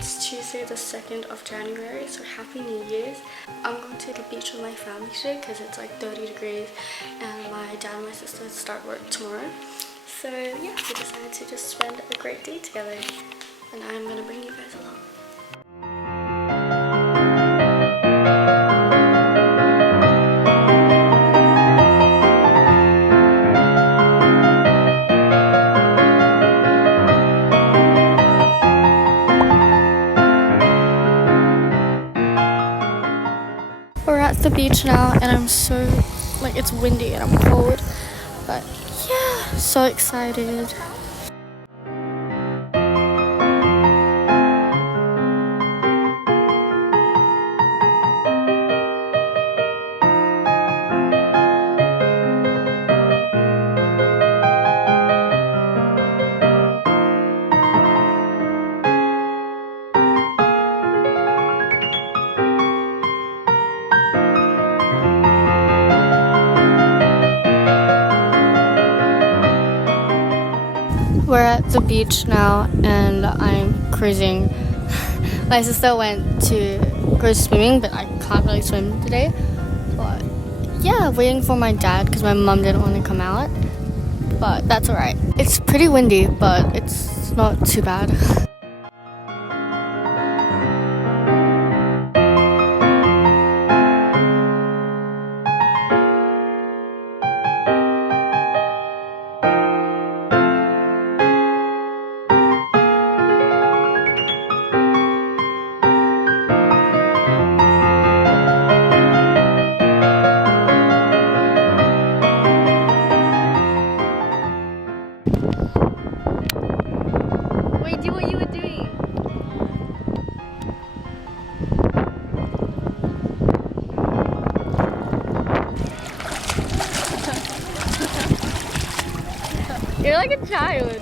It's Tuesday the 2nd of January, so happy New Year's. I'm going to the beach with my family today because it's like 30 degrees and my dad and my sister start work tomorrow. So yeah, we decided to just spend a great day together and I'm going to bring you guys along. We're at the beach now and I'm so, it's windy and I'm cold, but yeah, so excited. We're at the beach now and I'm cruising. My sister went to go swimming, but I can't really swim today. But yeah, waiting for my dad because my mom didn't want to come out. But that's alright. It's pretty windy, but it's not too bad. Wait, do what you were doing. You're like a child.